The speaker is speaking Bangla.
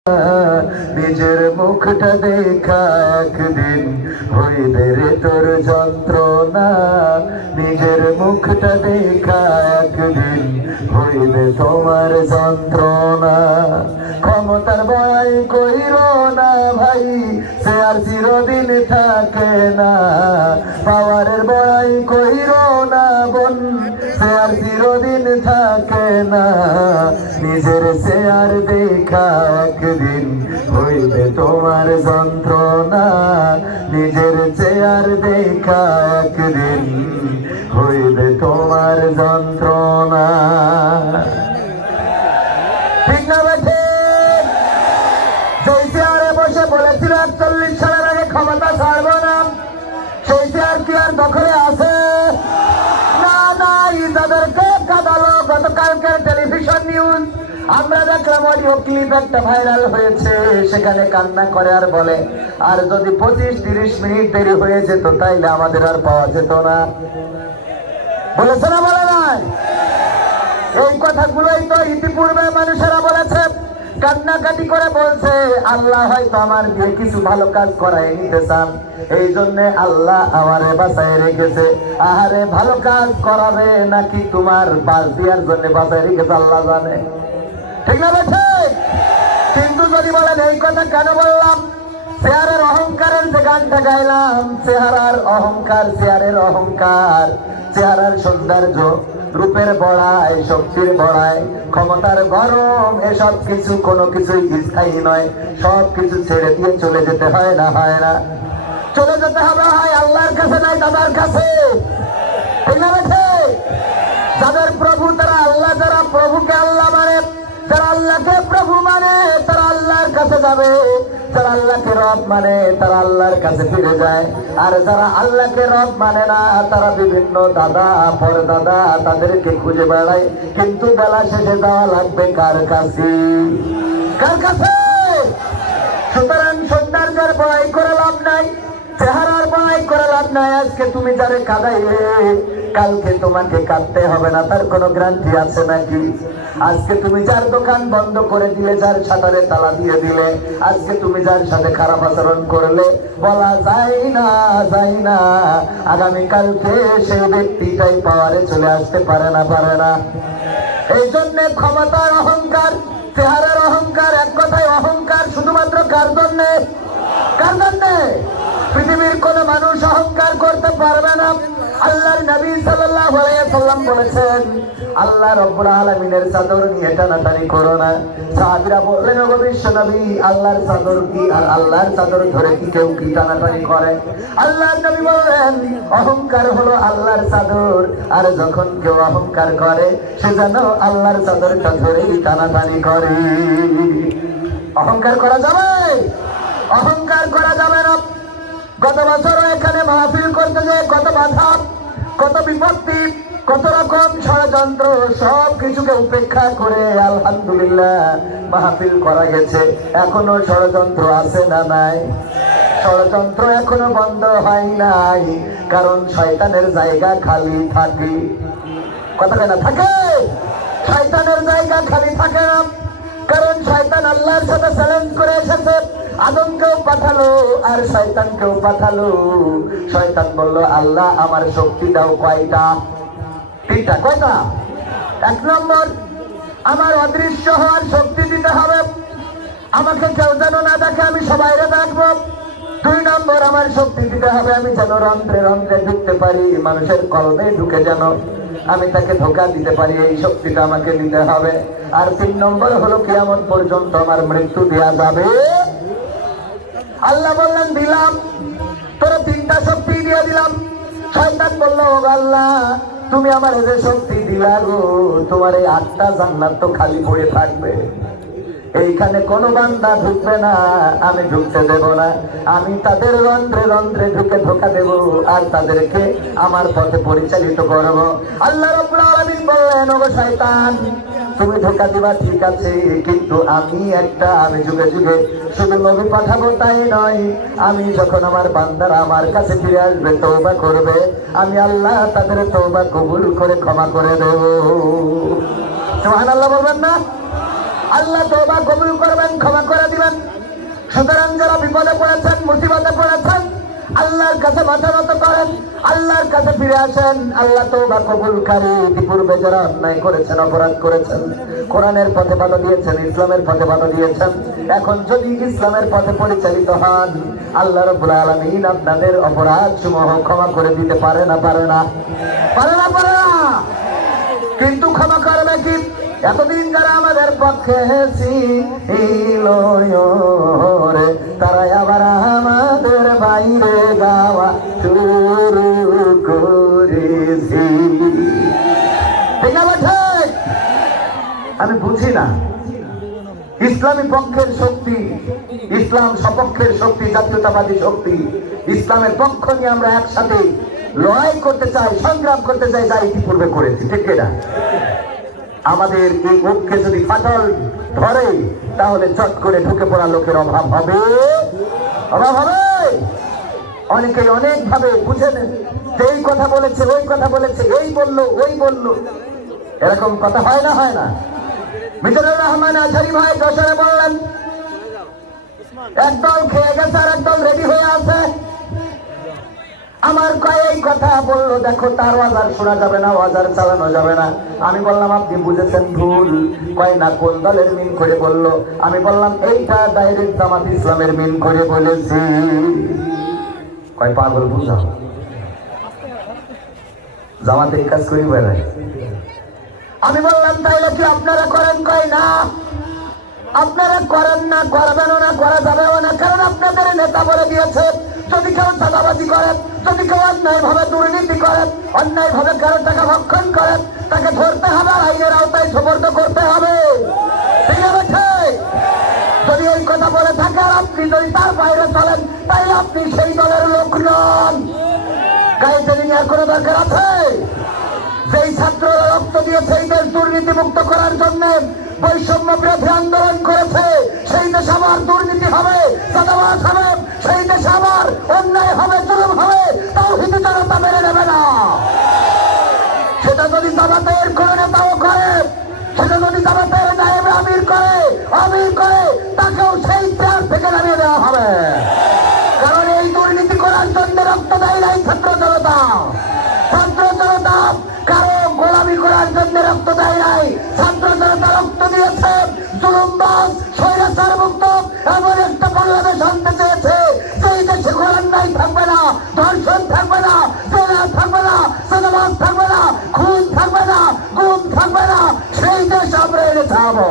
নিজের মুখটা দেখা একদিন হইবে রে তোর যন্ত্রণা, নিজের মুখটা দেখা একদিন হইবে তোমার যন্ত্রণা। ক্ষমতার ভয় কইর না ভাই, সে আর চিরদিন থাকে না। পাওয়ারের ভয় কইর না বোন, সে আর চিরদিন থাকে না। নিজের চেয়ার দেখা একদিন হইবে তোমার যন্ত্রণা, নিজের চেয়ার দেখা একদিন হইবে তোমার যন্ত্রণা। ঠিক না বেঠে? যেই চেয়ারে বসে বলেছিল ৪১ সালের আগে ক্ষমতা ছাড়বো না, সেই চেয়ার কি আর দখলে আছে? না নাই, তাদেরকে কাঁদালো। গতকালকের টেলিভিশন নিউজ আমরা দেখলাম, অডিও ক্লিপ একটা ভাইরাল হয়েছে, সেখানে কান্না করে আর বলে, আর যদি ২৫-৩০ মিনিট দেরি হয়ে যেত তাইলে আমাদের আর পাওয়া যেত না। বলেছে না বলে নাই? এই কথাগুলোই তো ইতিপূর্বে মানুষেরা বলেছে, কান্নাকাটি করে বলছে আল্লাহ হয়তো আমার দিয়ে কিছু ভালো কাজ করাই নিতে চান, এই জন্য আল্লাহ আমারে বাঁচায় রেখেছে। আহারে, ভালো কাজ করাবে নাকি তোমার বাস দিয়ার জন্য বাঁচায় রেখেছে আল্লাহ জানে। ঠিক না বেঠে? কিন্তু যদি বলেন এই কথা কেন বললাম, চেয়ারের অহংকারের যে গানটা গাইলাম, চেহারার অহংকার, চেয়ারের অহংকার, চেহারার সৌন্দর্য, রূপের বড়াই, শক্তির বড়াই, ক্ষমতার গরম, এসব কিছু কোনো কিছুই স্থায়ী নয়। সব কিছু ছেড়ে দিয়ে চলে যেতে হয় না? হয় না? চলে যেতে হবে, হয় আল্লাহর কাছে নাই দাদার কাছে। ঠিক না বেঠে? যাদের প্রভু তারা আল্লাহ, যারা প্রভুকে আল্লাহ মানে, যারা আল্লাহকে প্রভু মানে, তারা আল্লাহর কাছে যাবে। যারা আল্লাহকে রব মানে তারা আল্লাহর কাছে ফিরে যায়। আর যারা আল্লাহকে রব মানে না, তারা বিভিন্ন দাদা পরদাদা তাদেরকে খুঁজে বেড়ায়। কিন্তু বেলা শেষে যাওয়া লাগবে কার কাছে? কার কাছে? সুতরাং সৌন্দর্যের বড়াই করে লাভ নাই, চেহারার বড়াই করে লাভ নাই। আজকে তুমি যারে কাঁদাইলে, কালকে তোমাকে কাঁদতে হবে না, তার কোনো গ্যারান্টি আছে নাকি? আজকে তুমি যার দোকান বন্ধ করে দিলে, যার শাটারে তালা দিয়ে দিলে, আজকে তুমি যার সাথে খারাপ আচরণ করলে, বলা যায় না আগামীকালকে সেই ব্যক্তিটাই পাওয়ারে চলে আসতে পারে না? পারে না? এই জন্য ক্ষমতার অহংকার, চেহারার অহংকার, এক কথায় অহংকার শুধুমাত্র কার জন্য? কার জন্য? পৃথিবীর কোন মানুষ অহংকার করতে পারবে না। আল্লাহর নবী সাল্লাল্লাহু আলাইহি ওয়াসাল্লাম বলেছেন, আল্লাহ রাব্বুল আলামিনের চাদর নিয়ে টানাটানি করো না। সাহাবীরা বললেন, ওগো বিশ্ব নবী, আল্লাহর চাদর কি আর আল্লাহর চাদর ধরে কি কেউ কি টানাটানি করে? আল্লাহর নবী বললেন, অহংকার হলো আল্লাহর চাদর, আর যখন কেউ অহংকার করে সে যেন আল্লাহর চাদরটা ধরেই টানাটানি করে। অহংকার করা যাবে? অহংকার করা যাবে না। গত বছরও এখানে মাহফিল করতে যে কত বাধা, কত বিপত্তি, কত রকম ষড়যন্ত্র, সব কিছুকে উপেক্ষা করে আলহামদুলিল্লাহ মাহফিল করা গেছে। এখনো ষড়যন্ত্র আছে না নাই? ষড়যন্ত্র এখনো বন্ধ হয় নাই, কারণ শয়তানের জায়গা খালি থাকে। কথা কেনা থাকে? শয়তানের জায়গা খালি থাকে না, কারণ শয়তান আল্লাহর সাথে চ্যালেঞ্জ করে এসেছে। আদমকেও পাঠালো আর শয়তানকেও পাঠালো। শয়তান বলল, আল্লাহ আমার শক্তি দাও কয়টা? 3টা। কয়টা? 1 নম্বর, আমার অদৃশ্য হওয়ার শক্তি দিতে হবে, আমাকে কেউ যেন না দেখে, আমি সবাইরে দেখবো। 2 নম্বর, আমার শক্তি দিতে হবে, আমি যেন রন্ধ্রে রন্ধ্রে ঢুকতে পারি, মানুষের কলমে ঢুকে যেন আমি তাকে ধোঁকা দিতে পারি, এই শক্তিটা আমাকে দিতে হবে। আর 3 নম্বর হলো কিয়ামত পর্যন্ত আমার মৃত্যু দেয়া যাবে। আল্লাহ বললেন, দিলাম, তোরা 3টা শক্তি দিয়ে দিলাম। শয়তান বলল, ও আল্লাহ, তুমি আমার যে শক্তি দিলা গো, তোমার এই 8টা জান্নাত তো খালি পড়ে থাকবে, এইখানে কোনো বান্দা ঢুকবে না, আমি ঢুকতে দেব না। আমি তাদের রন্ধ্রে রন্ধ্রে ঢুকে ধোঁকা দেব আর তাদেরকে আমার পথে পরিচালিত করব। আল্লাহ রাব্বুল আলামিন বললেন, ওগো শয়তান, তুমি ধোঁকা দিবা ঠিক আছে, কিন্তু আমি যুগে যুগে শুধু নবী পাঠাবো তাই নয়, আমি যখন আমার বান্দারা আমার কাছে ফিরে আসবে, তওবা করবে, আমি আল্লাহ তাদের তওবা কবুল করে ক্ষমা করে দেব। সুবহানাল্লাহ বলবেন না? আল্লাহ তওবা কবুল করবেন, ক্ষমা করে দিবেন। সুতরাং যারা বিপদে পড়েছেন, মুসিবতে পড়েছেন, আল্লাহর কাছে মাথা নত করেন, আল্লাহর কাছে ফিরে আসেন। আল্লাহ তওবা কবুলকারী। ইতিপূর্বে যারা অন্যায় করেছেন, অপরাধ করেছেন, কোরআনের পথে বাধা দিয়েছেন, ইসলামের পথে বাধা দিয়েছেন, এখন যদি ইসলামের পথে পরিচালিত হন, আল্লাহ রাব্বুল আলামিন আপনাদের অপরাধ সমূহ ক্ষমা করে দিতে পারে না? পারে না? পারে না? পারে না? কিন্তু ক্ষমা করবে কি? এতদিন যারা আমাদের পক্ষে ছিল রে, তারা আবার আমাদের বাইরে গাওয়া শুরু করেছি। ঠিক আছে, ঠিক? আমি বুঝি না ইসলামী পক্ষের শক্তি, ইসলাম সপক্ষের শক্তি, জাতীয়তাবাদী শক্তি, ইসলামের পক্ষ নিয়ে আমরা একসাথে লড়াই করতে চাই, সংগ্রাম করতে চাই, যা ইতিপূর্বে করেছি। ঠিক না? আমাদের এই ঐক্যে যদি ফাটল ধরে, তাহলে চট করে ঢুকে পড়া লোকের অভাব হবে, অভাব হবে। অনেকে অনেক ভাবে বুঝে নেন যে এই কথা বলেছে, ওই কথা বলেছে, এই বললো, ওই বললো, এরকম কথা হয় না? হয় না? মিজানুর রহমান আজহারী ভাই যশোরে বললেন, একদল খেয়ে গেছে আর একদল রেডি হয়ে আছে। আমার কয়েক কথা বললো, দেখো তার ওয়াজার শোনা যাবে না, ওয়াজার চালানো যাবে না। আমি বললাম আপনি বুঝেছেন ভুল। কয় না, কোন দলের মিন করে বললো? আমি বললাম এইটা ডাইরেক্ট জামাত ইসলামের মিন করে বলেছি। কয় পাগল বুঝাও, জামাত এই কাজ করি বেড়ায়। আমি বললাম তাইলে কি আপনারা করেন? কয় না, আপনারা করেন না, করবেনও না, করা যাবেও না। কারণ আপনাদের নেতা বলে দিয়েছে, যদি কেউ চাঁদাবাজি করেন, যদি কেউ অন্যায় ভাবে দুর্নীতি করেন, অন্যায় ভাবে কারো টাকা ভক্ষণ করেন, তাকে ধরতে হবে, আইনের আওতায় সুপর্দ করতে হবে। ঠিক আছে, ঠিক? যদি এই কথা বলে থাকে আর আপনি যদি তার বাইরে চলেন, তাইলে আপনি সেই দলের লোক নন। গায়ে টেনে নেওয়ার কোনো দরকার আছে? যেই ছাত্ররা রক্ত দিয়েছে এই দেশ দুর্নীতি মুক্ত করার জন্য, বৈষম্য বিরোধী আন্দোলন করেছে, সেই দেশে আবার দুর্নীতি হবে, চাঁদাবাজ হবে, সেই দেশে আবার অন্যায় হবে, জুলুম হবে, তাওহীদ জনতা মেনে নেবে না। সেটা যদি জামাতের কোনো নেতাও করে, সেটা যদি জামাতের নায়েবে আমির করে, তাকেও সেই চেয়ার থেকে নামিয়ে দেওয়া হবে। কারণ এই দুর্নীতি করার জন্য রক্ত দেয় নাই ছাত্র জনতা। ছাত্র জনতা কারো গোলামি করার জন্য রক্ত দেয় নাই। ছাত্র জনতা রক্ত দিয়েছে জুলুমবাজ, স্বৈরাচার মুক্ত এমন একটা বাংলাদেশ আনতে চেয়েছে, সেই দেশে অন্যায় থাকবে না, ধর্ষণ থাকবে না, জেলা থাকবে না, চাঁদাবাজ থাকবে না, খুন থাকবে না, গুম থাকবে না। সেই দেশ আমরা এনে থাকবো।